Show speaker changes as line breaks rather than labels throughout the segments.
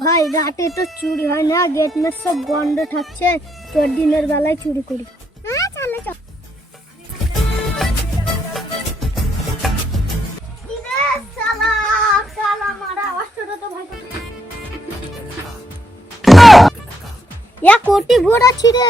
ভাই রাতে তো চুরি হয় না গেট না সব বন্ধ থাকছে তোর দিনের বেলায় চুরি করি। কোটি ঘোড়া ছিঁড়ে।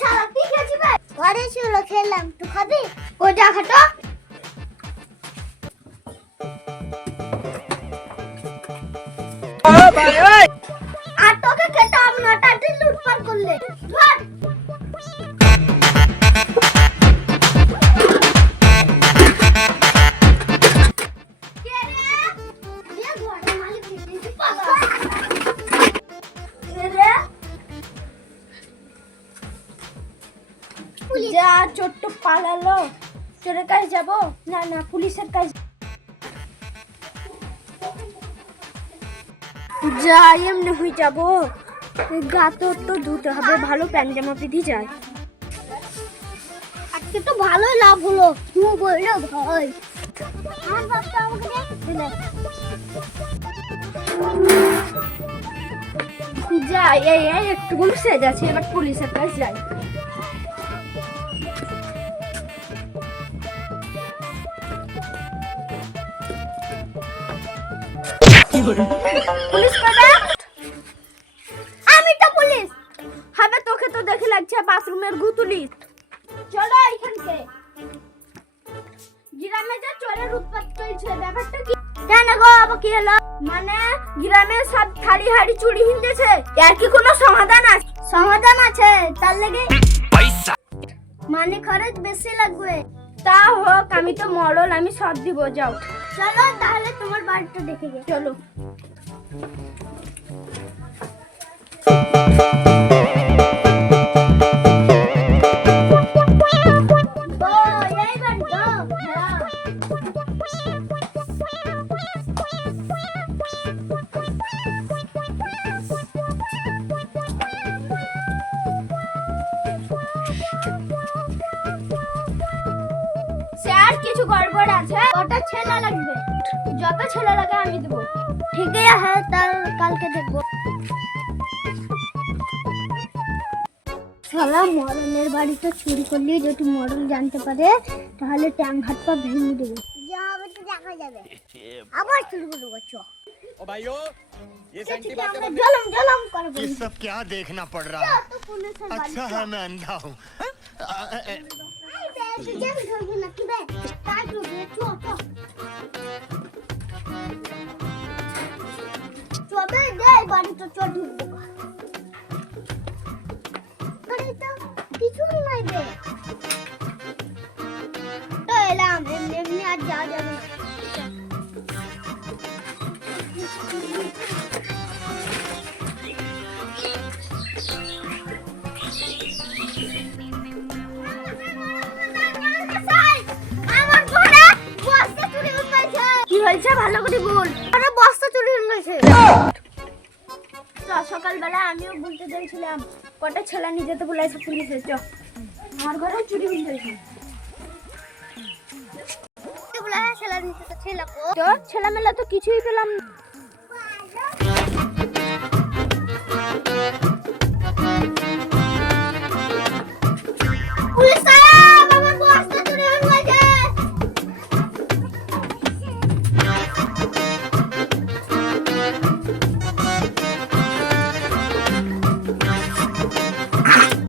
শালা খেয়েছিবে ঘরে ছিল খেললাম। তুই খাবি? ও, যা খাটো আর তোকে না লুটপাট করলে।
ছোট্ট পালালো। চোরের কাছে যাব? না না, পুলিশের কাছে যা, এমনি হয়ে যাব। গা তো তো ধুতে হবে, ভালো প্যান্ট জামা পিঁধি যায়।
আজকে তো ভালোই লাভ হলো তুই বলল দে।
এই এই একটু সেজ আছে, এবার পুলিশের কাছে যাই। পুলিশ
আমি তো পুলিশ।
হবে তোকে তো দেখে লাগছে বাথরুমের গুতুলি। চলো এখানকে গ্রামে যে চোরের উৎপাত চলছে ব্যাপারটা কি? কেন গো আবার কি হলো? মানে গ্রামে সব থাড়ি হাড়ি চুরি হিন্দেছে। এর কি কোনো সমাধান আছে?
সমাধান আছে তার লেগে মানে খরচ বেশি লাগবে।
তা হোক আমি তো মরল আমি সব দিব যাও।
চলো তাহলে তোমার বাড়িটা দেখে গে
চলো। কিছু গড়বড় আছে
ওটা ছেলে লাগবে
যত ছেলে লাগে আমি দেবো
ঠিক আছে তার কালকে দেখবো শালা মরণের বাড়িতে চুরি করলে যদি মরণ জানতে পারে তাহলে ট্যাং হাত পা ভেঙে দেবে যা হবে তো দেখা যাবে আবার চুরি করবো চ
ओ भाइयों ये सेंटी बातें
আমরা জলম জলম করবো
ये सब क्या देखना पड़ रहा
যা
है
তো পুলিশের বাড়ি
अच्छा
চ।
है मैं अंधा हूँ
এই বে, তুই যাবি ধরবি না কি বে? তাই তো বে, চ, চ। চ বে, দে, এই বাড়িতে চ, ঢুকবো। আরে তো কিছুই নাই বে। তো এলাম, এমনি এমনি আর যাওয়া যাবে
হয়েছে ভালো করে বল
আরে বস্তা চুরি হয়ে।
সকালবেলা আমিও বলতে চাইছিলাম কটা ছেলে নিয়ে যেতে বলেছে পুলিশে চ আমার ঘরে চুরি হয়েছে
গেছে ছেলে নিতে ছেলে কো।
তো কিছুই পেলাম।